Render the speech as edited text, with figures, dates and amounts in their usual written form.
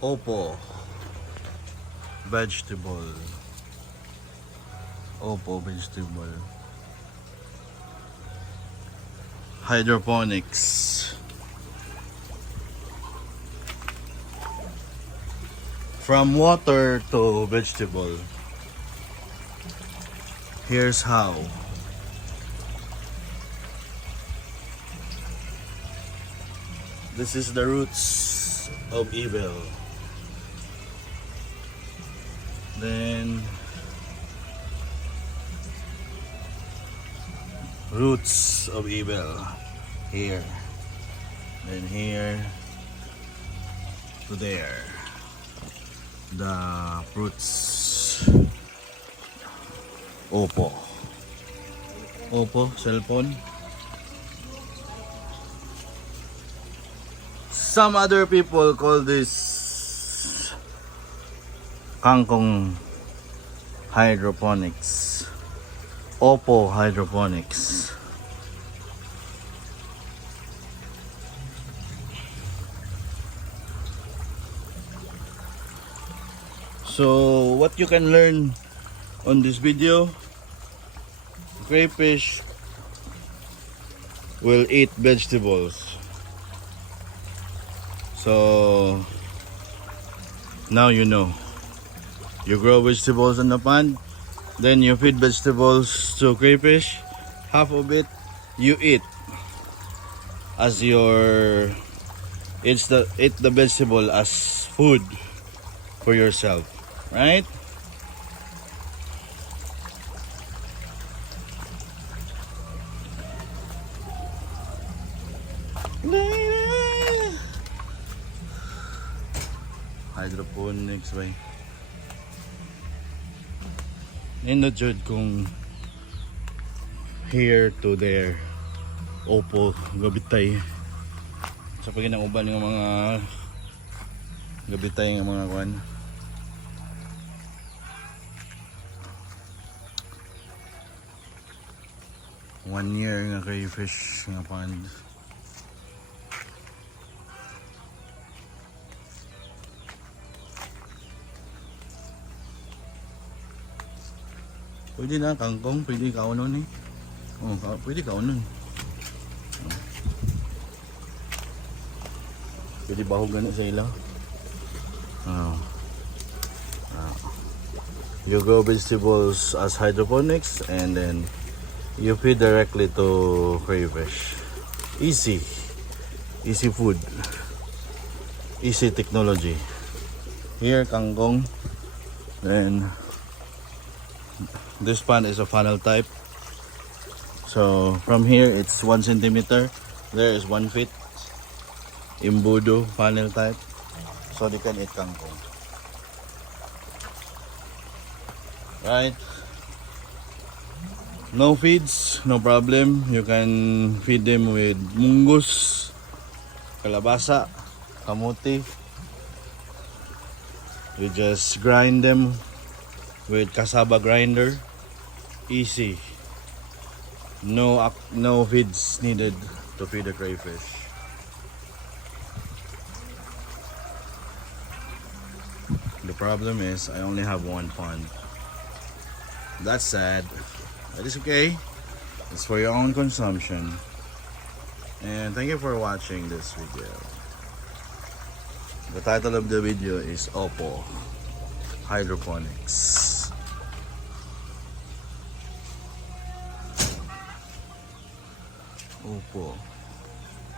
Oppo vegetable. Oppo vegetable. Hydroponics. From water to vegetable. Here's how. This is the roots of evil. Then roots of evil here, then here to there, the fruits. Oppo cellphone. Some other people call this kangkong hydroponics. Oppo hydroponics. So what you can learn on this video, crayfish will eat vegetables. So now you know. You grow vegetables in the pond, then you feed vegetables to crayfish. Half of it you eat as your eat the vegetable as food for yourself, right? Hydroponics ba? Nindot jud kung here to there. Oppo gabitay sa paginauban ng mga gabitay ng mga kwan. One year nga crayfish nga pond. Pwede na kangkong, pwede kaunon eh. Oh, pwede kaunon. Pwede bahog ganit sa ila. You grow vegetables as hydroponics and then you feed directly to crayfish. Easy food, easy technology. Here kangkong, then this pond is a funnel type. So from here it's 1 centimeter. There is 1 feet. Imbudo funnel type. So they can eat kangkong. Right? No feeds, no problem. You can feed them with mungus, kalabasa, kamuti. You just grind them with cassava grinder. Easy. No feeds needed to feed the crayfish. The problem is I only have one pond. That's sad. That is okay. It's for your own consumption. And thank you for watching this video. The title of the video is Oppo Hydroponics. Oppo.